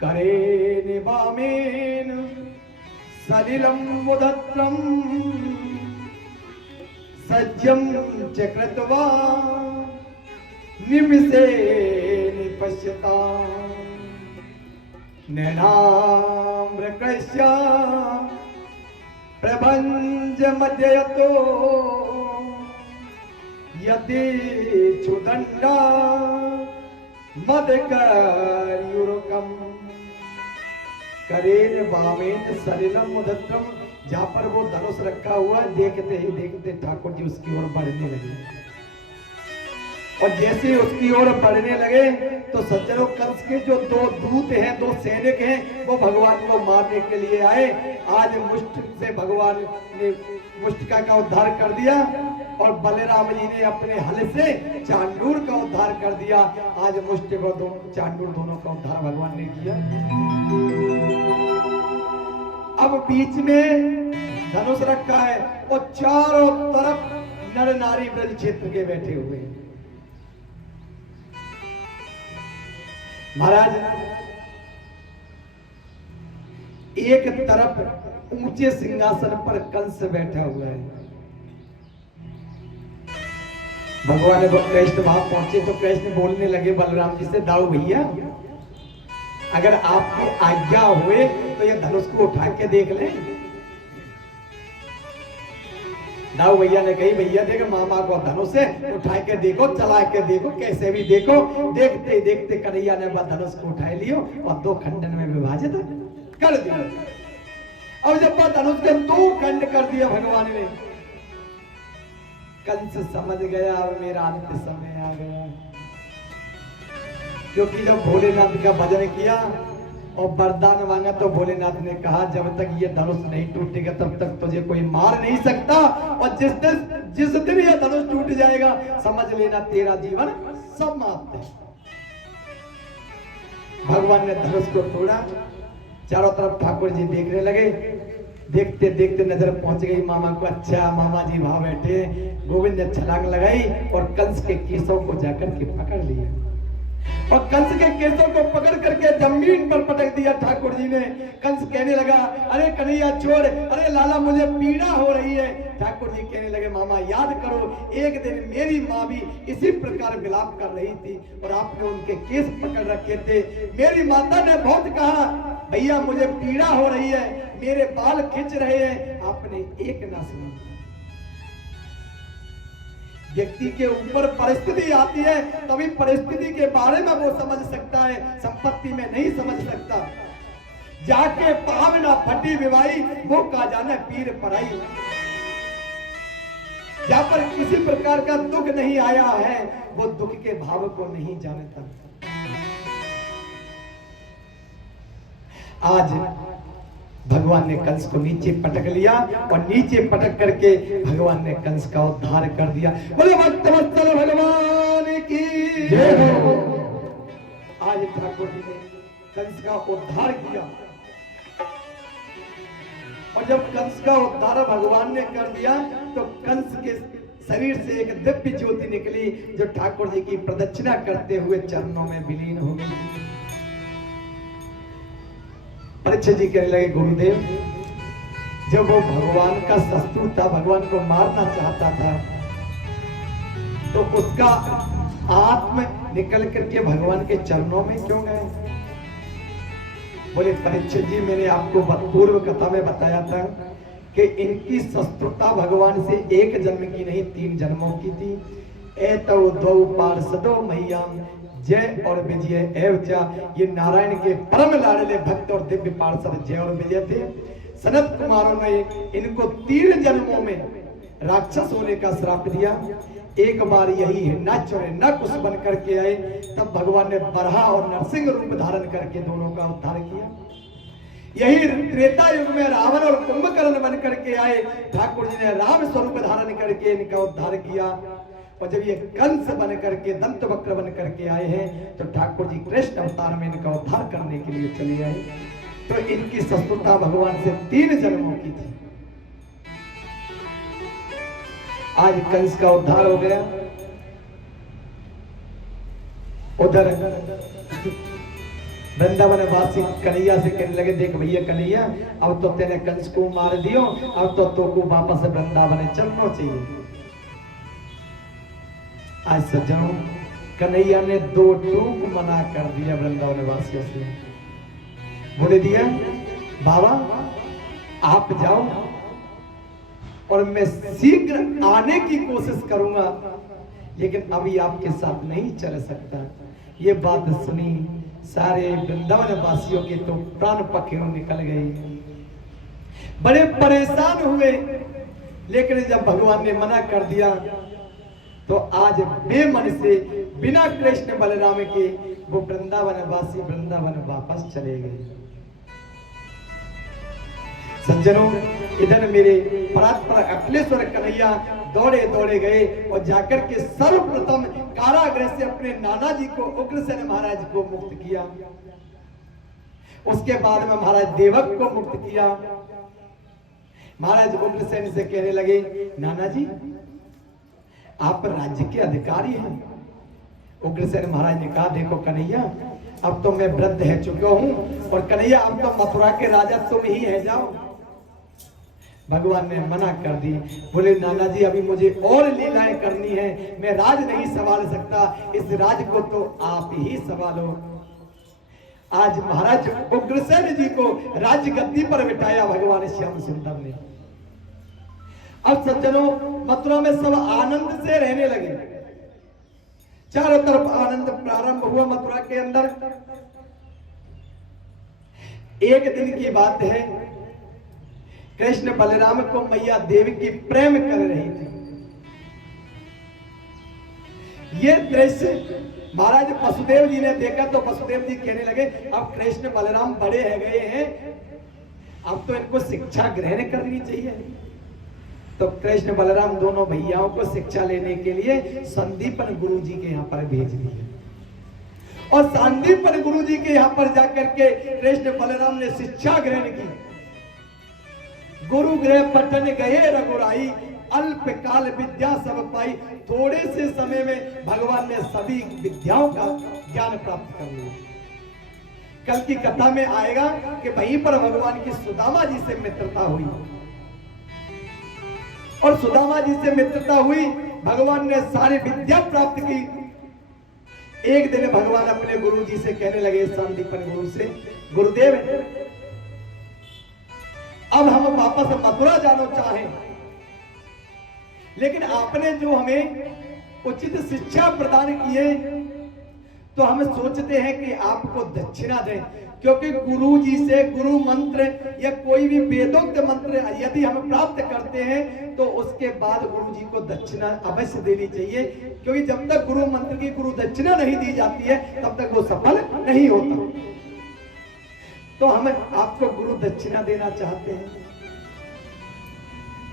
करे निवामेन सलिलं मुदत्रं सज्जं च कृत्वा निमिषे निपश्यता नैनाम्रकस्य प्रभञ्जमध्ययतो यदि चुदण्डा मदकर्युरुकम् करेन वामेन सलिलम मुदत्रम। जहां पर वो धनुष रखा हुआ देखते ही देखते ठाकुर जी उसकी ओर बढ़ने लगे और जैसे उसकी ओर बढ़ने लगे तो सज्जनों कंस के जो दो दूत हैं, दो सैनिक हैं, वो भगवान को मारने के लिए आए। आज मुष्ट से भगवान ने मुष्टिका का उद्धार कर दिया और बलराम जी ने अपने हल से चांडूर का उद्धार कर दिया। आज मुष्टिक और चांडूर दोनों का उद्धार भगवान ने किया। अब बीच में धनुष रखा है और चारों तरफ नर नारी ब्रज क्षेत्र के बैठे हुए हैं। महाराज एक तरफ ऊंचे सिंहासन पर कंस बैठा हुआ है। भगवान कृष्ण वहां पहुंचे तो कृष्ण बोलने लगे बलराम जी से, दाऊ भैया अगर आपकी आज्ञा हुए तो ये धनुष को उठा के देख लें। दाऊ भैया ने कही, भैया देखो मामा को धनुष है, उठा के देखो, चला के देखो, कैसे भी देखो। देखते देखते कन्हैया ने धनुष को उठा लियो और दो खंडन में विभाजित कर दिया। अब जब धनुष के दो खंड कर दिया भगवान ने, कंस समझ गया अब मेरा अंत समय आ गया। क्योंकि जब भोलेनाथ का भजन किया और वरदान मांगा तो भोलेनाथ ने कहा जब तक ये धनुष नहीं टूटेगा तब तक तुझे कोई मार नहीं सकता, और जिस दिन यह धनुष टूट जाएगा समझ लेना तेरा जीवन समाप्त है। भगवान ने धनुष को तोड़ा। चारों तरफ ठाकुर जी देखने लगे। देखते देखते नजर पहुंच गई मामा को। अच्छा मामा जी वहां बैठे। गोविंद ने छलांग लगाई और कंस के केसों को जाकर के पकड़ लिया और कंस के केसों को पकड़ करके जमीन पर पटक दिया ठाकुर जी ने। कंस कहने लगा, अरे कन्हैया छोड़, अरे लाला मुझे पीड़ा हो रही है। ठाकुर जी कहने लगे, मामा याद करो एक दिन मेरी माँ भी इसी प्रकार विलाप कर रही थी और आपने उनके केस पकड़ रखे थे। मेरी माता ने बहुत कहा, भैया मुझे पीड़ा हो रही है, मेरे बाल खिंच रहे हैं, आपने एक ना सुना। व्यक्ति के ऊपर परिस्थिति आती है तभी परिस्थिति के बारे में वो समझ सकता है, संपत्ति में नहीं समझ सकता। जाके पावना फटी विवाही वो का जाने पीर पराई। जहां पर किसी प्रकार का दुख नहीं आया है वो दुख के भाव को नहीं जानता। आज भगवान ने कंस को नीचे पटक लिया और नीचे पटक करके भगवान ने कंस का उद्धार कर दिया। बोले भक्तवत्सल भगवान की जय हो। आज ठाकुर जी ने कंस का उद्धार किया और जब कंस का उद्धार भगवान ने कर दिया तो कंस के शरीर से एक दिव्य ज्योति निकली जो ठाकुर जी की प्रदक्षिणा करते हुए चरणों में विलीन हो गई। परीक्षित जी कहने लगे, गुरुदेव जब वो भगवान का शत्रु था, भगवान को मारना चाहता था, तो उसका आत्मा निकल करके भगवान के चरणों में क्यों गए? बोले परीक्षित जी मैंने आपको पूर्व कथा में बताया था कि इनकी शत्रुता भगवान से एक जन्म की नहीं 3 जन्मों की थी। एतौ द्वौ पार्षदो मह्यम जय और विजय एवचा। ये नारायण के परम लाडले भक्त और दिव्य पार्षद जय और विजय थे। सनत कुमारों ने इनको 3 जन्मों में राक्षस होने का श्राप दिया। एक बार यही हिरणाक्ष और हिरण्यकुश बन करके आए, तब भगवान ने बरहा और नरसिंह रूप धारण करके दोनों का उद्धार किया। यही त्रेता युग में रावण और कुंभकर्ण बन करके आए, ठाकुर जी ने राम स्वरूप धारण करके इनका उद्धार किया। और जब ये कंस बन करके दंत वक्र बन करके आए हैं तो ठाकुर जी कृष्ण अवतार में इनका उद्धार करने के लिए चले आए। तो इनकी शत्रुता भगवान से 3 जन्मों की थी। आज कंस का उद्धार हो गया। उधर वृंदावन वासी कन्हैया से कहने लगे, देख भैया कन्हैया, अब तो तेने कंस को मार दियो, अब तो को वापस वृंदावन चलना चाहिए। आज सज्जनों, कन्हैया ने दो टूक मना कर दिया वृंदावन वासियों से। बोले दिया, बाबा आप जाओ और मैं शीघ्र आने की कोशिश करूंगा, लेकिन अभी आपके साथ नहीं चल सकता। ये बात सुनी सारे वृंदावन वासियों के तो प्राण पखेरु निकल गए, बड़े परेशान हुए। लेकिन जब भगवान ने मना कर दिया तो आज बेमन से बिना कृष्ण बलराम के वो वृंदावन वासी वृंदावन वापस चले गए। सज्जनों, इधर मेरे परात्पर अखिलेश्वर कन्हैया दौड़े दौड़े गए और जाकर के सर्वप्रथम कारागृह से अपने नाना जी को उग्रसेन महाराज को मुक्त किया। उसके बाद में महाराज देवक को मुक्त किया। महाराज उग्रसेन से कहने लगे, नाना जी आप राज्य के अधिकारी हैं। उग्रसेन महाराज ने कहा, देखो कन्हैया, अब तो मैं वृद्ध है चुका हूं और कन्हैया अब तो मथुरा के राजा तुम ही है, जाओ। भगवान ने मना कर दी। बोले, नाना जी अभी मुझे और लीलाएं करनी है, मैं राज नहीं संभाल सकता, इस राज को तो आप ही संभालो। आज महाराज उग्रसेन जी को राज्य गद्दी पर बिठाया भगवान श्याम सुंदर ने। अब सज्जनों, मथुरा में सब आनंद से रहने लगे, चारों तरफ आनंद प्रारंभ हुआ मथुरा के अंदर। एक दिन की बात है, कृष्ण बलराम को मैया देवी की प्रेम कर रही थी। ये दृश्य महाराज वसुदेव जी ने देखा तो वसुदेव जी कहने लगे, अब कृष्ण बलराम बड़े हो गए हैं, अब तो इनको शिक्षा ग्रहण करनी चाहिए। तो कृष्ण बलराम दोनों भैयाओं को शिक्षा लेने के लिए संदीपन गुरु जी के यहाँ पर भेज दिया और संदीपन गुरु जी के यहाँ पर जाकर के कृष्ण बलराम ने शिक्षा ग्रहण की। गुरु गृह पठन गए रघुराई, अल्प काल विद्या सब पाई। थोड़े से समय में भगवान ने सभी विद्याओं का ज्ञान प्राप्त कर लिया। कल की कथा में आएगा कि वहीं पर भगवान की सुदामा जी से मित्रता हुई और सुदामा जी से मित्रता हुई, भगवान ने सारी विद्या प्राप्त की। एक दिन भगवान अपने गुरु जी से कहने लगे, संदीपन गुरु से, गुरुदेव अब हम वापस मथुरा जाना चाहें, लेकिन आपने जो हमें उचित शिक्षा प्रदान की है तो हम सोचते हैं कि आपको दक्षिणा दें, क्योंकि गुरु जी से गुरु मंत्र या कोई भी वेदोक्त मंत्र यदि हम प्राप्त करते हैं तो उसके बाद गुरु जी को दक्षिणा अवश्य देनी चाहिए, क्योंकि जब तक गुरु मंत्र की गुरु दक्षिणा नहीं दी जाती है तब तक वो सफल नहीं होता। तो हम आपको गुरु दक्षिणा देना चाहते हैं।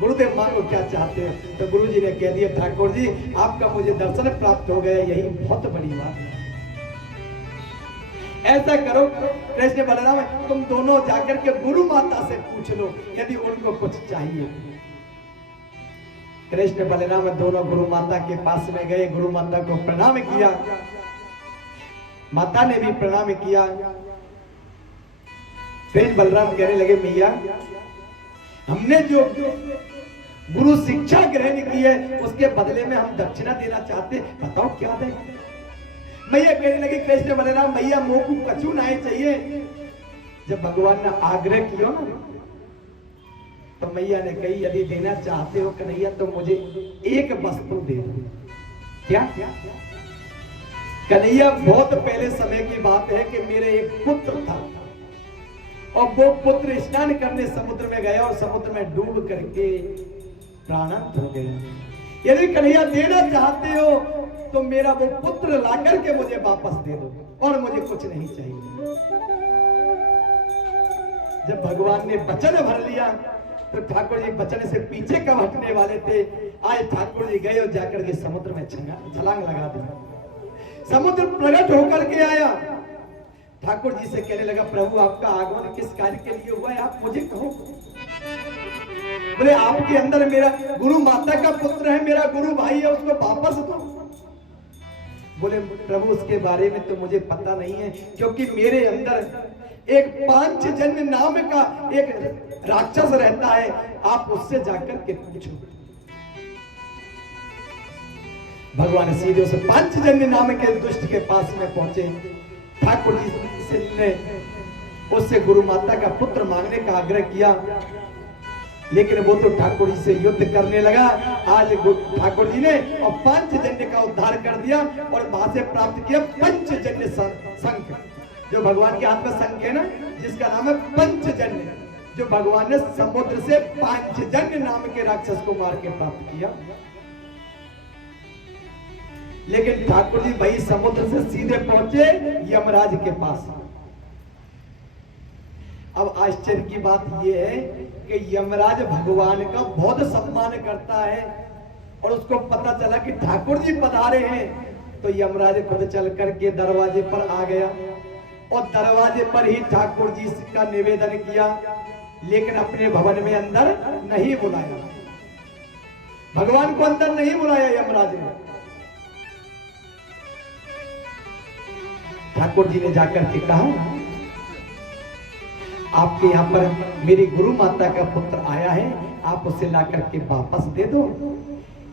गुरुदेव मांगो क्या चाहते हैं? तो गुरु जी ने कह दिया, ठाकुर जी आपका मुझे दर्शन प्राप्त हो गया, यही बहुत बड़ी बात है। ऐसा करो कृष्ण बलराम, तुम दोनों जाकर के गुरु माता से पूछ लो यदि उनको कुछ चाहिए। कृष्ण बलराम दोनों गुरु माता के पास में गए, गुरु माता को प्रणाम किया, माता ने भी प्रणाम किया। कृष्ण बलराम कहने लगे, मैया हमने जो गुरु शिक्षा ग्रहण की है उसके बदले में हम दक्षिणा देना चाहते, बताओ क्या दें। मैया कहने लगी, कृष्ण बलराम मैया मोह को कछु नहीं चाहिए। जब भगवान ने आग्रह किया ना तो मैया ने कही, यदि देना चाहते हो कन्हैया तो मुझे एक वस्तु दे दो। क्या? कन्हैया बहुत पहले समय की बात है कि मेरे एक पुत्र था और वो पुत्र स्नान करने समुद्र में गया और समुद्र में डूब करके प्राणांत हो गया। यदि कन्हैया देना चाहते हो तो मेरा वो पुत्र लाकर के मुझे वापस दे दो और मुझे कुछ नहीं चाहिए। जब भगवान ने वचन भर लिया तो ठाकुर जी वचन से पीछे कब हटने वाले थे। आज ठाकुर जी गए और जाकर के समुद्र में छलांग लगा दी। समुद्र प्रकट होकर के आया, ठाकुर जी से कहने लगा, प्रभु आपका आगमन किस कार्य के लिए हुआ है, आप मुझे कहो। बोले, आपके अंदर मेरा गुरु माता का पुत्र है, मेरा गुरु भाई है, उसको वापस दो। बोले प्रभु उसके बारे में तो मुझे पता नहीं है, क्योंकि मेरे अंदर एक पांचजन्य नाम का एक राक्षस रहता है, आप उससे जाकर के पूछो। भगवान सीधे उस पांचजन्य नाम के दुष्ट के पास में पहुंचे। ठाकुर जी ने उससे गुरु माता का पुत्र मांगने का आग्रह किया, लेकिन वो तो ठाकुर जी से युद्ध करने लगा। आज ठाकुर जी ने और पंचजन्य का उद्धार कर दिया और वहां से प्राप्त किया पंचजन्य शंख, जो भगवान के हाथ में शंख है ना, जिसका नाम है पंचजन्य, जो भगवान ने समुद्र से पांचजन्य नाम के राक्षस को मार के प्राप्त किया। लेकिन ठाकुर जी वही समुद्र से सीधे पहुंचे यमराज के पास। अब आश्चर्य की बात यह है कि यमराज भगवान का बहुत सम्मान करता है, और उसको पता चला कि ठाकुर जी पधारे हैं, तो यमराज खुद चल करके दरवाजे पर आ गया और दरवाजे पर ही ठाकुर जी का निवेदन किया, लेकिन अपने भवन में अंदर नहीं बुलाया। भगवान को अंदर नहीं बुलाया यमराज ने। ठाकुर जी ने जाकर के कहा, आपके यहाँ पर मेरी गुरु माता का पुत्र आया है, आप उसे ला करके वापस दे दो।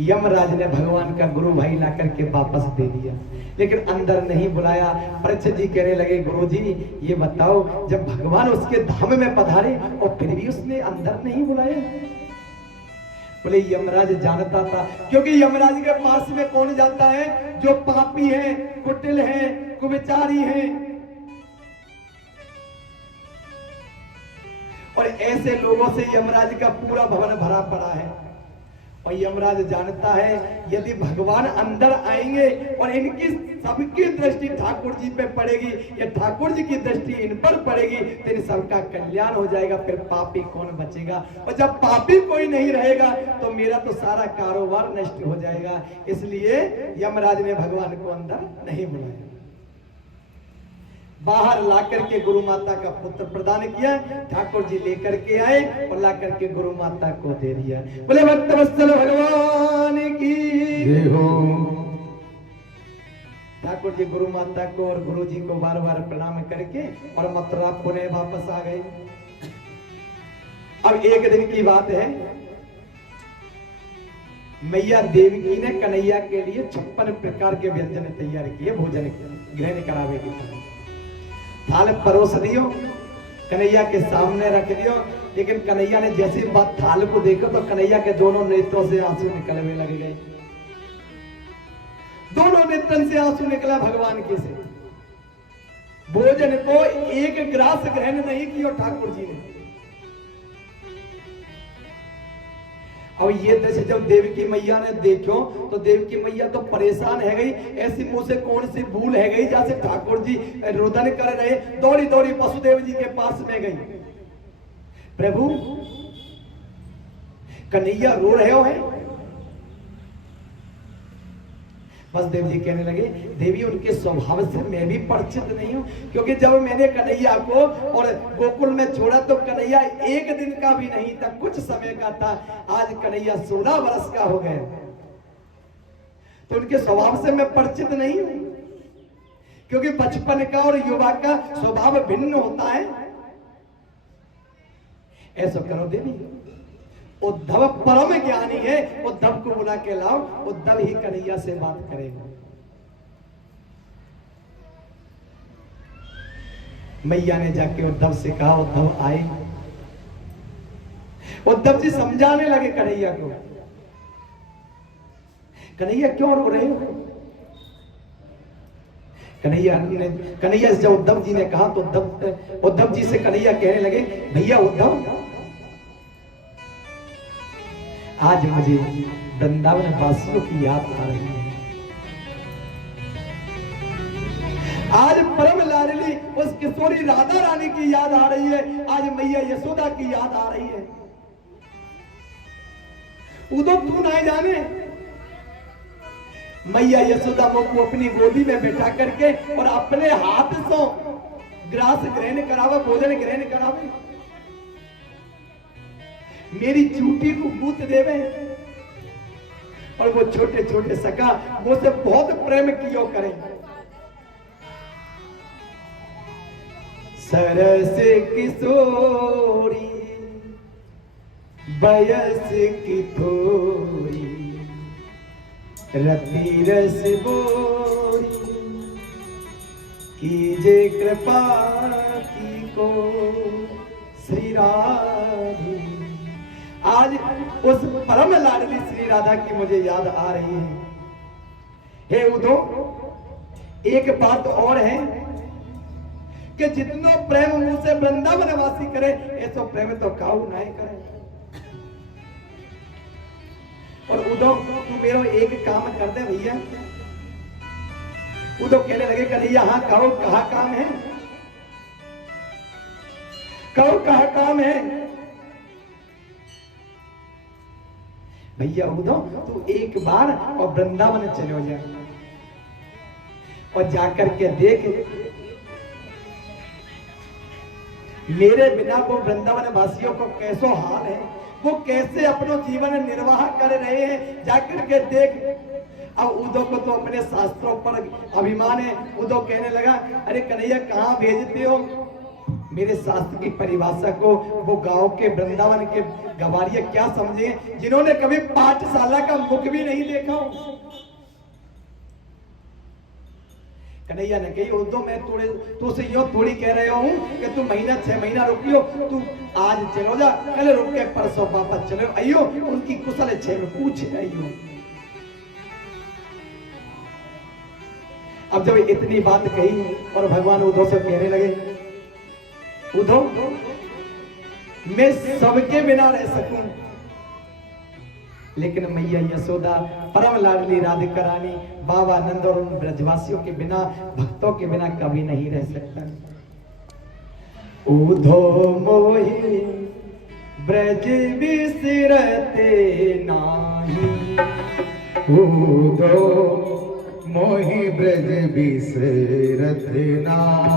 यमराज ने भगवान का गुरु भाई ला करके वापस दे दिया, लेकिन अंदर नहीं बुलाया। परीक्षित जी कहने लगे, गुरु जी ये बताओ, जब भगवान उसके धाम में पधारे और फिर भी उसने अंदर नहीं बुलाया। बोले यमराज जानता था, क्योंकि यमराज के पास में कौन जाता है? जो पापी है, कुटिल है, कुविचारी है, और ऐसे लोगों से यमराज का पूरा भवन भरा पड़ा है। और यमराज जानता है यदि भगवान अंदर आएंगे और इनकी सबकी दृष्टि ठाकुर जी पे पड़ेगी, या ठाकुर जी की दृष्टि इन पर पड़ेगी, तो इन सबका कल्याण हो जाएगा, फिर पापी कौन बचेगा? और जब पापी कोई नहीं रहेगा तो मेरा तो सारा कारोबार नष्ट हो जाएगा। इसलिए यमराज ने भगवान को अंदर नहीं बुलाया, बाहर लाकर के गुरु माता का पुत्र प्रदान किया। ठाकुर जी लेकर के आए और लाकर के गुरु माता को दे दिया। बोले भक्तवत्सल भगवान की जय हो। ठाकुर जी गुरु माता को और गुरु जी को बार बार प्रणाम करके और मथुरा पुणे वापस आ गए। अब एक दिन की बात है, मैया देवकी ने कन्हैया के लिए 56 प्रकार के व्यंजन तैयार किए, भोजन ग्रहण करावे की तरह। थाल परोस दियो, कन्हैया के सामने रख दियो, लेकिन कन्हैया ने जैसे बात थाल को देखा तो कन्हैया के दोनों नेत्रों से आंसू निकलने लग गए। दोनों नेत्रन से आंसू निकला भगवान के से। भोजन को एक ग्रास ग्रहण नहीं किया ठाकुर जी ने। और ये दृश्य जब देवकी मैया ने देखो तो देवकी मैया तो परेशान है गई, ऐसी मुंह से कौन सी भूल है गई जैसे ठाकुर जी रुदन कर रहे, दौड़ी दौड़ी वसुदेव जी के पास में गई। प्रभु कन्हैया रो रहे हो है? वसुदेव जी कहने लगे, देवी उनके स्वभाव से मैं भी परिचित नहीं हूं, क्योंकि जब मैंने कन्हैया को और गोकुल में छोड़ा तो कन्हैया एक दिन का भी नहीं था, कुछ समय का था। आज कन्हैया 16 वर्ष का हो गए, तो उनके स्वभाव से मैं परिचित नहीं हूं, क्योंकि बचपन का और युवा का स्वभाव भिन्न होता है। ऐसा करो देवी, उद्धव परम ज्ञानी है, उद्धव को बुला के लाओ, उद्धव ही कन्हैया से बात करेगा। मैया ने जाके उद्धव से कहा, उद्धव आए। उद्धव जी समझाने लगे कन्हैया को, कन्हैया क्यों रो रहे हो? कन्हैया जब उद्धव जी ने कहा तो उद्धव जी से कन्हैया कहने लगे, भैया उद्धव, आज मुझे वृंदावन वासियों की याद आ रही है। आज परम लाडली उस किशोरी राधा रानी की याद आ रही है, आज मैया यशोदा की याद आ रही है। उधर तू नहीं जाने, मैया यशोदा को अपनी गोदी में बैठा करके और अपने हाथ से ग्रास ग्रहण करावे, भोजन ग्रहण करावे, मेरी चूटी को बूत देवे और वो छोटे छोटे सका मुझसे बहुत प्रेम कियो करें। सरस किशोरी बयस की थोरी रति रस बोरी कीजे कृपा की को श्री राधे। आज उस परम लाडली श्री राधा की मुझे याद आ रही है। हे उद्धव, एक बात और है कि जितनो प्रेम मुझसे वृंदावन वासी करे ऐसो प्रेम तो काऊ नहीं करे। और उद्धव तू मेरो एक काम कर दे भैया। उद्धव कहने लगे कन्हैया हाँ कहो कहा काम है, कहो कहा काम है। भैया उद्धव तू एक बार और वृंदावन चलो जा और जाकर के देख मेरे बिना वो वृंदावन वासियों को कैसो हाल है, वो कैसे अपना जीवन निर्वाह कर रहे हैं, जाकर के देख। अब उद्धव को तो अपने शास्त्रों पर अभिमान है। उद्धव कहने लगा अरे कन्हैया कहाँ भेजते हो मेरे शास्त्र की परिभाषा को। वो गांव के वृंदावन के गवारिया क्या समझे जिन्होंने कभी पाठशाला का मुख भी नहीं देखा हो। कन्हैया ने कही उद्धव मैं तुझसे यो थोड़ी कह रहे हूँ कि तू महीना 6 महीना रुकियो, तू आज चलो जा कल रुक के परसों वापस चलो आइयो, उनकी कुशल 6 में पूछ आइयो। अब जब इतनी बात कही और भगवान उद्धव से कहने लगे उद्धव मैं सबके बिना रह सकूं लेकिन मैया यशोदा परम लाडली राधिका रानी बाबा नंद और उन ब्रजवासियों के बिना भक्तों के बिना कभी नहीं रह सकता। उद्धव मोहि ब्रज बिसरते नाही, उद्धव मोहि ब्रज बिसरते नाही।